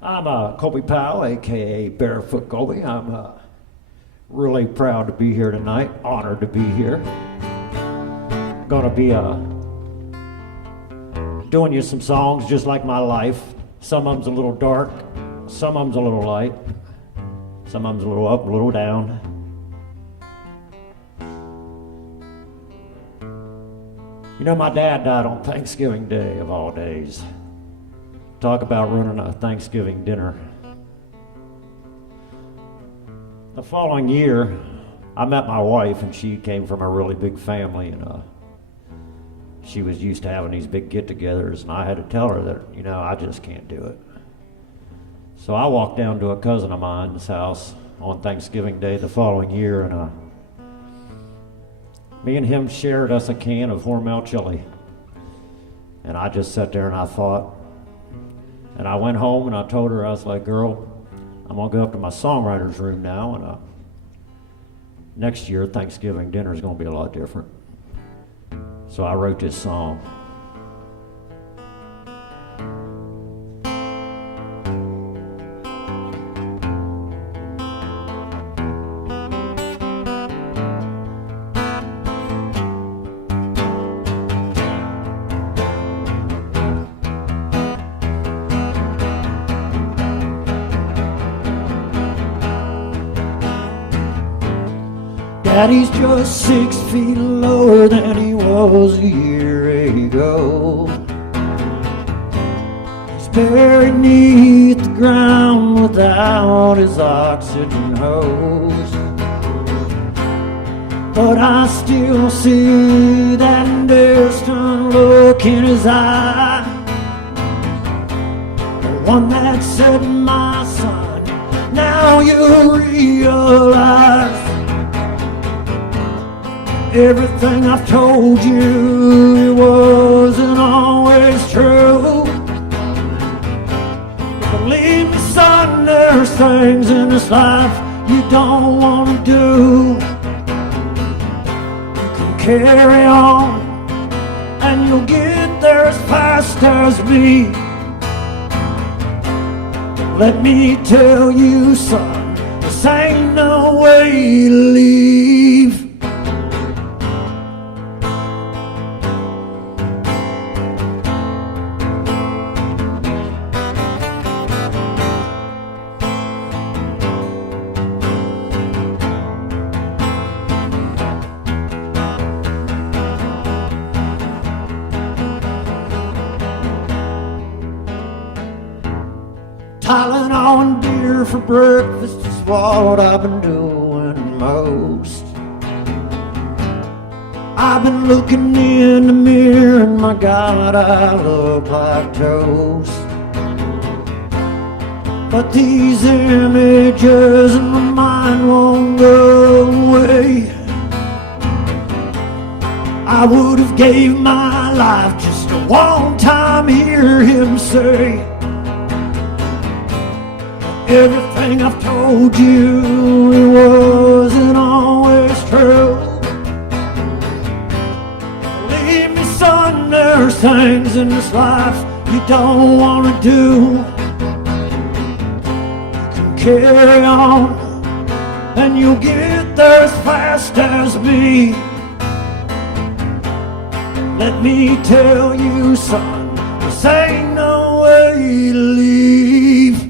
I'm Colby Powell, aka Barefoot Colby. I'm really proud to be here tonight, honored to be here. Gonna be doing you some songs just like my life. Some of them's a little dark, some of them's a little light, some of them's a little up, a little down. You know, my dad died on Thanksgiving Day of all days. Talk about running a Thanksgiving dinner. The following year, I met my wife, and she came from a really big family, and she was used to having these big get-togethers, and I had to tell her that, you know, I just can't do it. So I walked down to a cousin of mine's house on Thanksgiving Day the following year, and me and him shared us a can of Hormel chili. And I just sat there and I thought, and I went home and I told her, I was like, girl, I'm gonna go up to my songwriter's room now, and next year Thanksgiving dinner is gonna be a lot different. So I wrote this song. Daddy's just 6 feet lower than he was a year ago. He's buried beneath the ground without his oxygen hose. But I still see that distant look in his eye, the one that said, my son, now you realize everything I've told you wasn't always true. But believe me, son, there's things in this life you don't want to do. You can carry on and you'll get there as fast as me. Let me tell you, son, this ain't no way to leave. Tylenol and beer for breakfast is what I've been doing most. I've been looking in the mirror and my God, I look like toast. But these images in my mind won't go away. I would have gave my life just to one time hear him say, everything I've told you, it wasn't always true. Believe me, son, there's things in this life you don't want to do. You can carry on and you'll get there as fast as me. Let me tell you, son, this ain't no way to leave.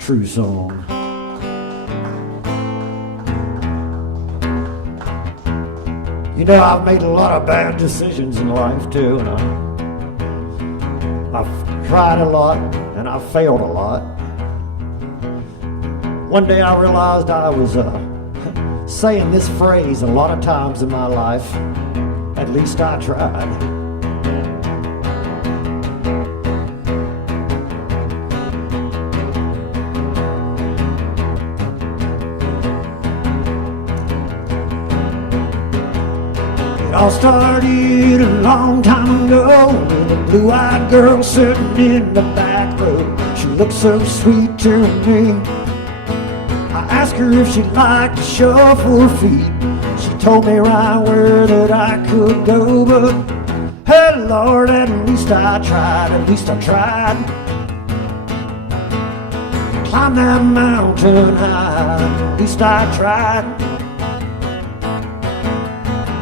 True song. You know, I've made a lot of bad decisions in life too, and I've tried a lot and I've failed a lot. One day I realized I was saying this phrase a lot of times in my life. At least I tried. It all started a long time blue-eyed girl sitting in the back row. She looked so sweet to me. I asked her if she'd like to shuffle her feet. She told me right where that I could go, but hey Lord, at least I tried, at least I tried. Climb that mountain high, at least I tried.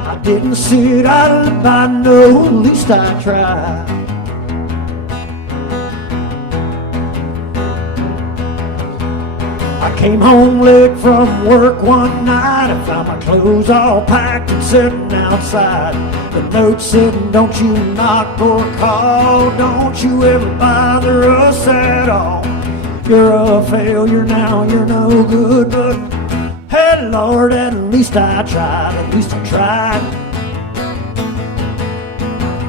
I didn't sit idle by no, at least I tried. I came home late from work one night. I found my clothes all packed and sitting outside. The note said, don't you knock or call, don't you ever bother us at all. You're a failure now, you're no good, but hey Lord, at least I tried, at least I tried.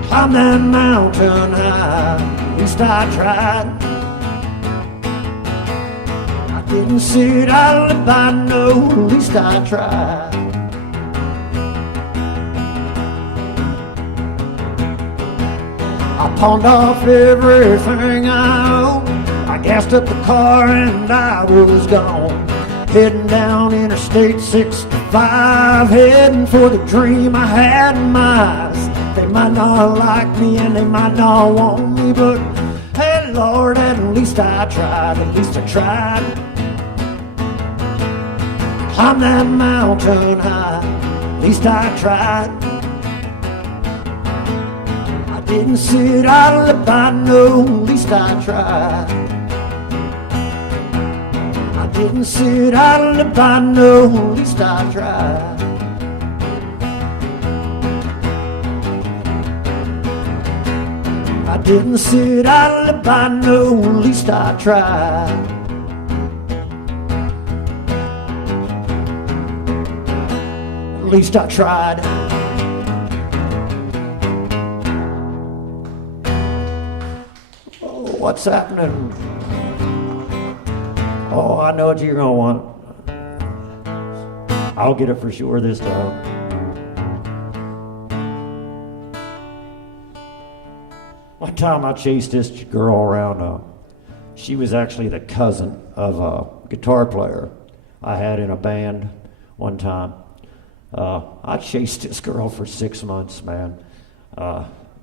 Climb that mountain high, at least I tried. I didn't sit idle by no, at least I tried. I pawned off everything I owned. I gassed up the car and I was gone. Heading down Interstate 65, heading for the dream I had in my eyes. They might not like me and they might not want me, but hey Lord, at least I tried, at least I tried. Climb that mountain high, at least I tried. I didn't sit idle by no, at least I tried. I didn't sit idle by no, at least I tried. I didn't sit idle by no, at least I tried. At least I tried. Oh, what's happening? Oh, I know what you're gonna want. I'll get it for sure this time. One time I chased this girl around. She was actually the cousin of a guitar player I had in a band one time. I chased this girl for 6 months, man.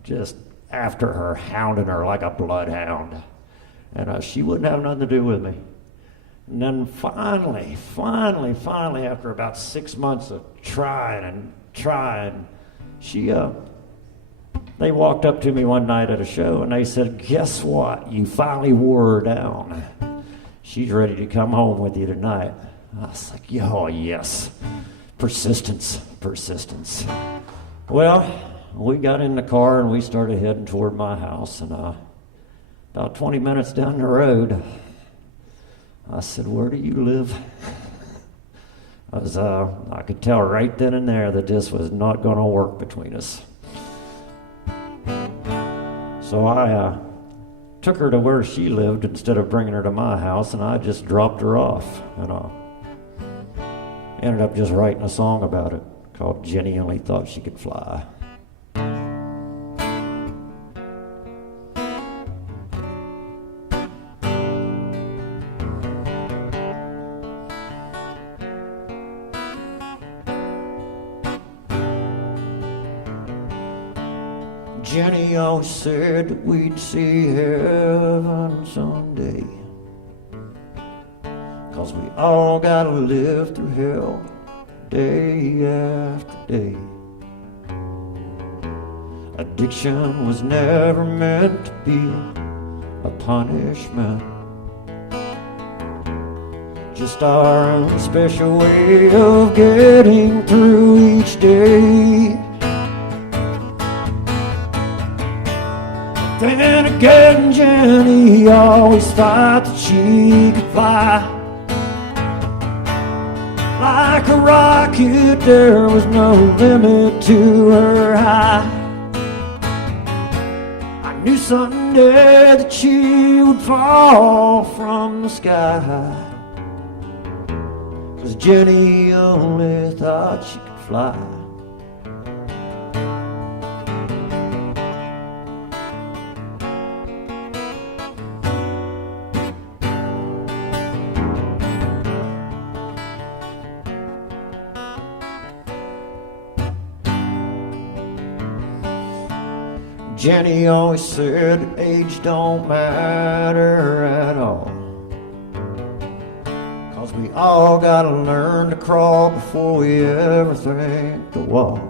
Just after her, hounding her like a bloodhound. And she wouldn't have nothing to do with me. And then finally, after about 6 months of trying, they walked up to me one night at a show and they said, guess what? You finally wore her down. She's ready to come home with you tonight. I was like, oh yes. Persistence. Well, we got in the car and we started heading toward my house, and about 20 minutes down the road, I said, where do you live? I could tell right then and there that this was not going to work between us. So I took her to where she lived instead of bringing her to my house, and I just dropped her off. And ended up just writing a song about it called Jenny Only Thought She Could Fly. Jenny always said that we'd see heaven someday, 'cause we all gotta live through hell day after day. Addiction was never meant to be a punishment, just our own special way of getting through each day. Then again, Jenny always thought that she could fly. Like a rocket, there was no limit to her high. I knew someday that she would fall from the sky, 'cause Jenny only thought she could fly. Jenny always said that age don't matter at all, 'cause we all gotta learn to crawl before we ever think to walk.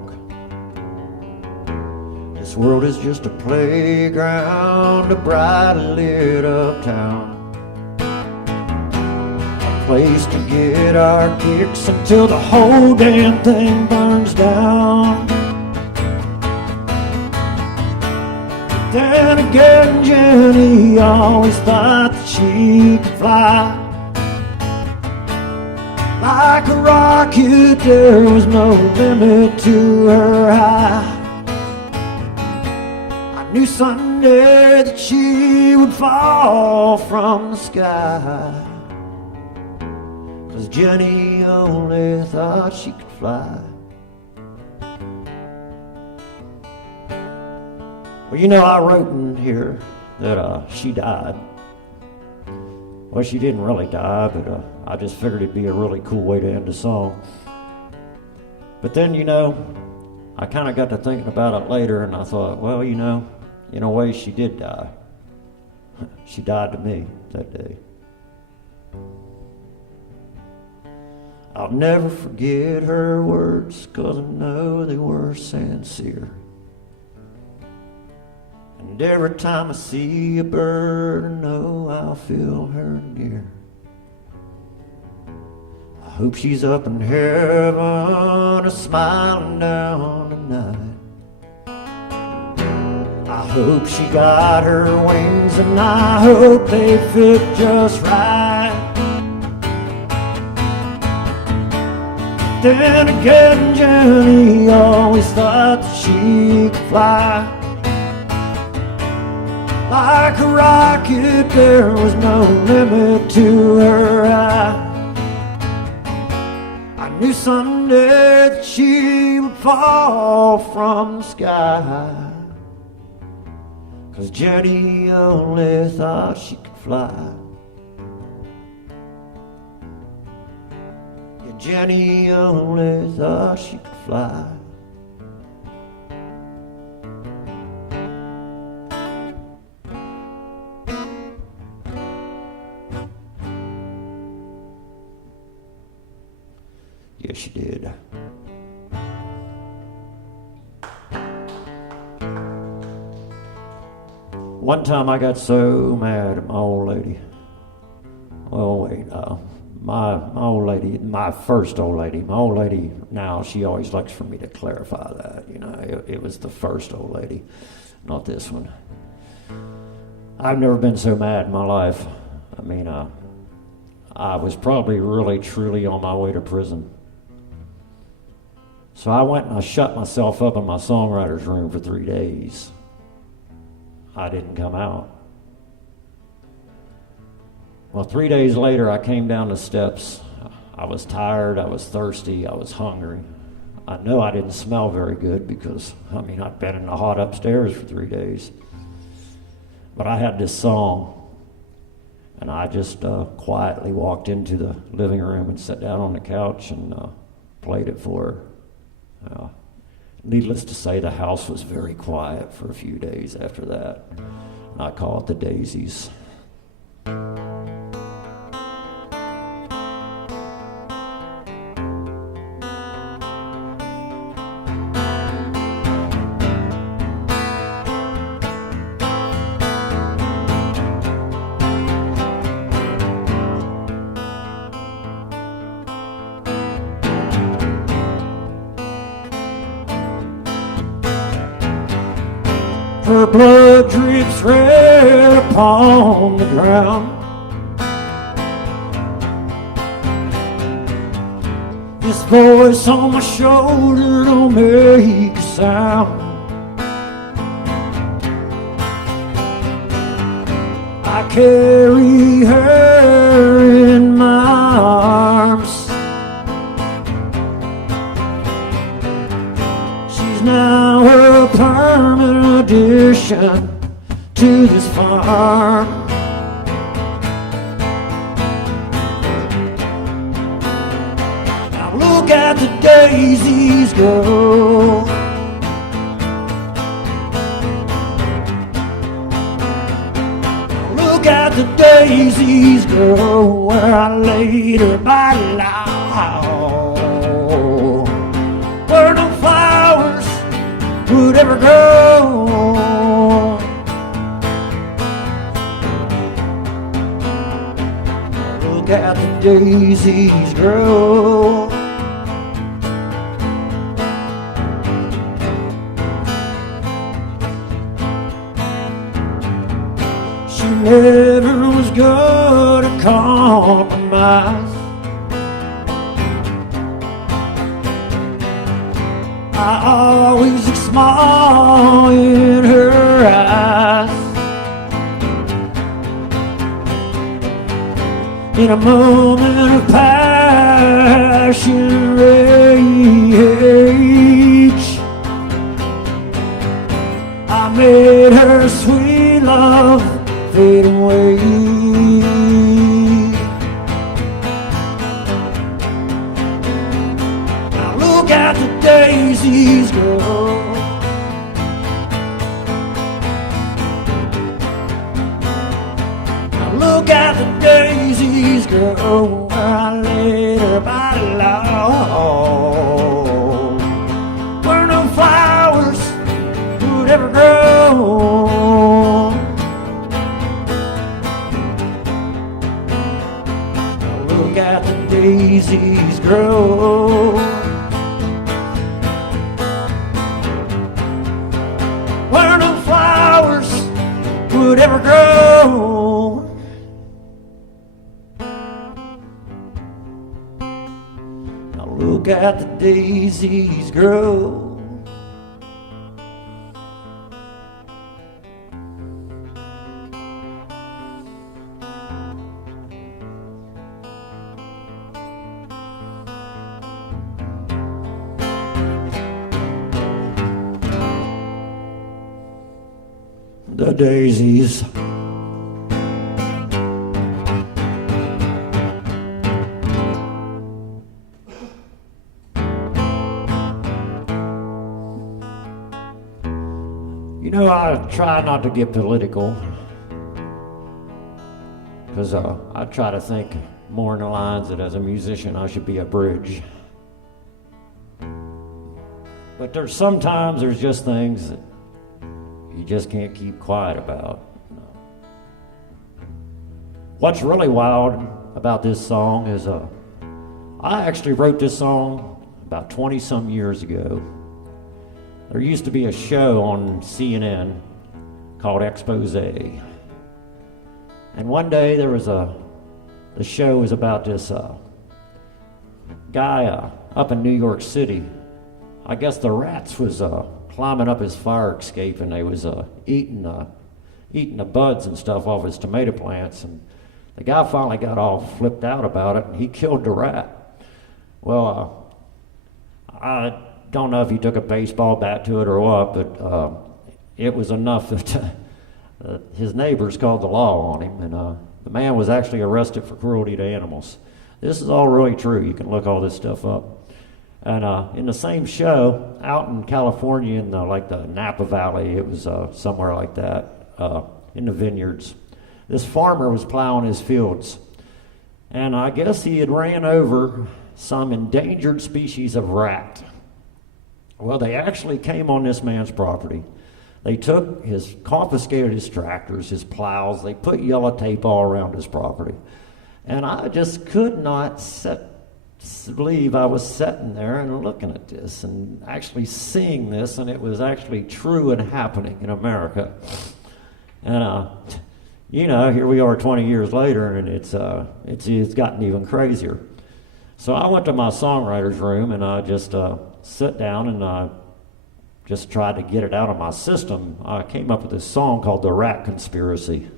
This world is just a playground, a brightly lit up town, a place to get our kicks until the whole damn thing burns down. Then again, Jenny always thought that she could fly like a rocket. There was no limit to her high. I knew someday that she would fall from the sky, 'cause Jenny only thought she could fly. Well, you know, I wrote in here that she died. Well, she didn't really die, but I just figured it'd be a really cool way to end a song. But then, you know, I kind of got to thinking about it later, and I thought, well, you know, in a way she did die. She died to me that day. I'll never forget her words, 'cause I know they were sincere. And every time I see a bird, I know I'll feel her near. I hope she's up in heaven, smiling down tonight. I hope she got her wings, and I hope they fit just right. Then again, Jenny always thought that she could fly like a rocket. There was no limit to her high. I knew someday that she would fall from the sky, 'cause Jenny only thought she could fly. Yeah, Jenny only thought she could fly. Yes, she did. One time I got so mad at my old lady. Well, wait, my old lady, my first old lady. My old lady now, she always likes for me to clarify that. You know, it was the first old lady, not this one. I've never been so mad in my life. I mean, I was probably really, truly on my way to prison. So I went and I shut myself up in my songwriter's room for 3 days. I didn't come out. Well, 3 days later, I came down the steps. I was tired, I was thirsty, I was hungry. I know I didn't smell very good because, I mean, I'd been in the hot upstairs for 3 days. But I had this song, and I just quietly walked into the living room and sat down on the couch and played it for her. Needless to say, the house was very quiet for a few days after that. And I call it the Daisies. Her blood drips red upon the ground. This voice on my shoulder don't make a sound. I carry her in my arms. She's now a permanent addition to this farm. Now look at the daisies grow. look at the daisies grow where I laid her by law, where no flowers would ever grow. Look at the daisies grow. She never was gonna compromise. I always look small in her eyes. In a moment of passion rage, I made her sweet love fade away. Now look at the daisies grow. Now look at the daisies grow where I laid her by law, where no flowers would ever grow. Look at the daisies grow where no flowers would ever grow. Now look at the daisies grow. The daisies. You know, I try not to get political because I try to think more in the lines that as a musician I should be a bridge. But sometimes there's just things that you just can't keep quiet about. What's really wild about this song is I actually wrote this song about 20 some years ago. There used to be a show on CNN called Expose. And one day there was the show was about this guy up in New York City. I guess the rats was climbing up his fire escape, and they was eating the buds and stuff off his tomato plants, and the guy finally got all flipped out about it, and he killed the rat. Well, I don't know if he took a baseball bat to it or what, but it was enough that his neighbors called the law on him, and the man was actually arrested for cruelty to animals. This is all really true. You can look all this stuff up. And in the same show, out in California, in the Napa Valley, it was somewhere like that, in the vineyards, this farmer was plowing his fields. And I guess he had ran over some endangered species of rat. Well, they actually came on this man's property. They confiscated his tractors, his plows, they put yellow tape all around his property. And I just could not believe I was sitting there and looking at this and actually seeing this, and it was actually true and happening in America. And here we are 20 years later, and it's gotten even crazier. So I went to my songwriter's room, and I just sat down and I just tried to get it out of my system. I came up with this song called The Rat Conspiracy.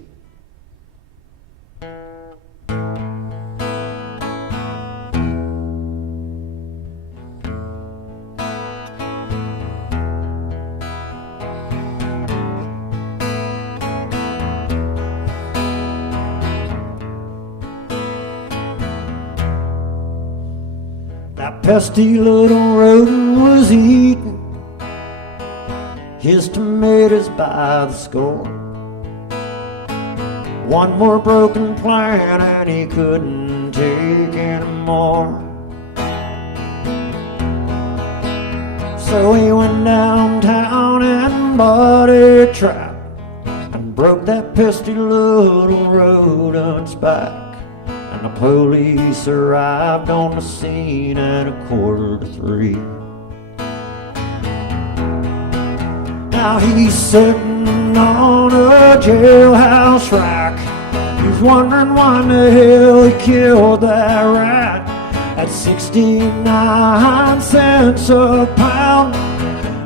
That pesky little rodent was eating his tomatoes by the score. one more broken plan and he couldn't take anymore. So he went downtown and bought a trap and broke that pesky little rodent's back. And the police arrived on the scene at 2:45. Now he's sitting on a jailhouse rack. He's wondering why in the hell he killed that rat. At 69 cents a pound,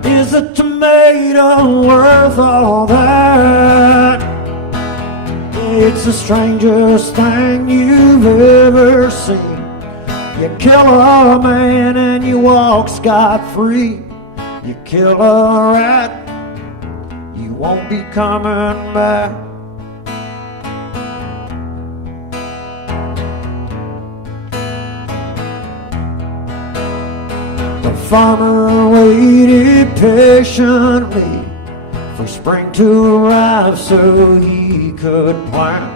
is a tomato worth all that? It's the strangest thing you've ever seen. You kill a man and you walk scot-free. You kill a rat, you won't be coming back. The farmer waited patiently for spring to arrive so he could plant.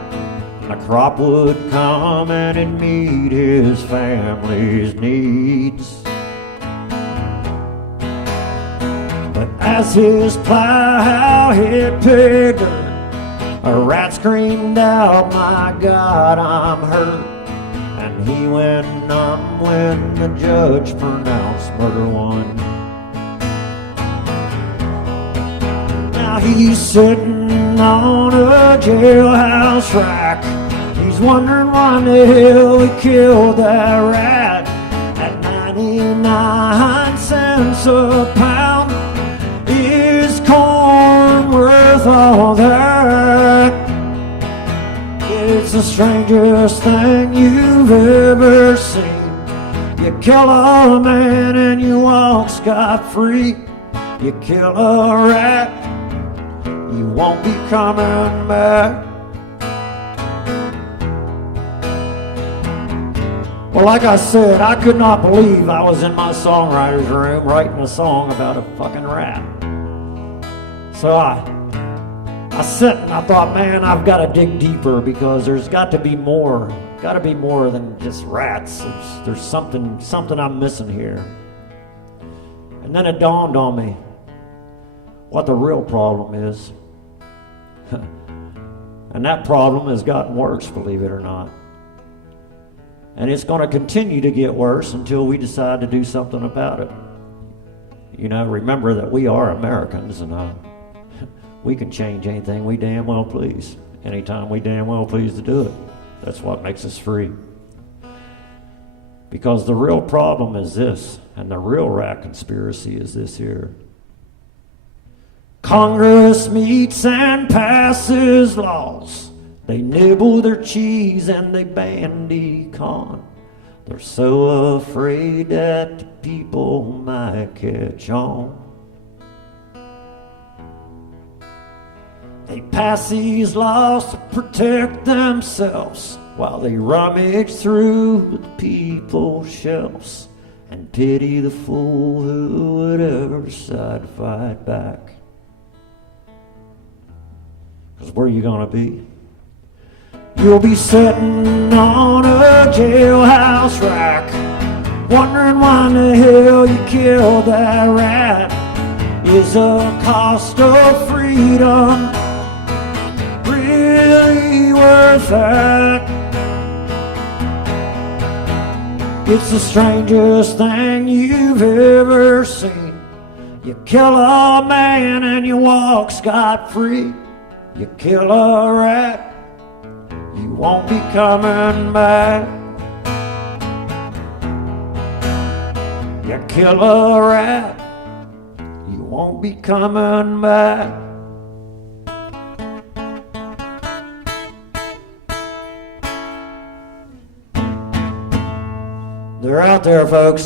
And the crop would come and it'd meet his family's needs. But as his plow hit pay dirt, a rat screamed out, "My God, I'm hurt." And he went numb when the judge pronounced murder one. Now he's sitting on a jailhouse rack. He's wondering why in the hell he killed that rat. At 99 cents a pound, is corn worth all that? It's the strangest thing you've ever seen. You kill a man and you walk scot-free. You kill a rat, you won't be coming back. Well, like I said, I could not believe I was in my songwriter's room writing a song about a fucking rat. So I sat and I thought, man, I've got to dig deeper because there's got to be more than just rats. There's something I'm missing here. And then it dawned on me what the real problem is. And that problem has gotten worse, believe it or not. And it's going to continue to get worse until we decide to do something about it. You know, remember that we are Americans, and we can change anything we damn well please, anytime we damn well please to do it. That's what makes us free. Because the real problem is this, and the real rat conspiracy is this here. Congress meets and passes laws. They nibble their cheese and they bandy con. They're so afraid that the people might catch on. They pass these laws to protect themselves while they rummage through the people's shelves and pity the fool who would ever decide to fight back. Because where are you going to be? You'll be sitting on a jailhouse rack, wondering why in the hell you killed that rat. Is a cost of freedom really worth that? It's the strangest thing you've ever seen. You kill a man and you walk scot-free. You kill a rat, you won't be coming back. You kill a rat, you won't be coming back. They're out there, folks.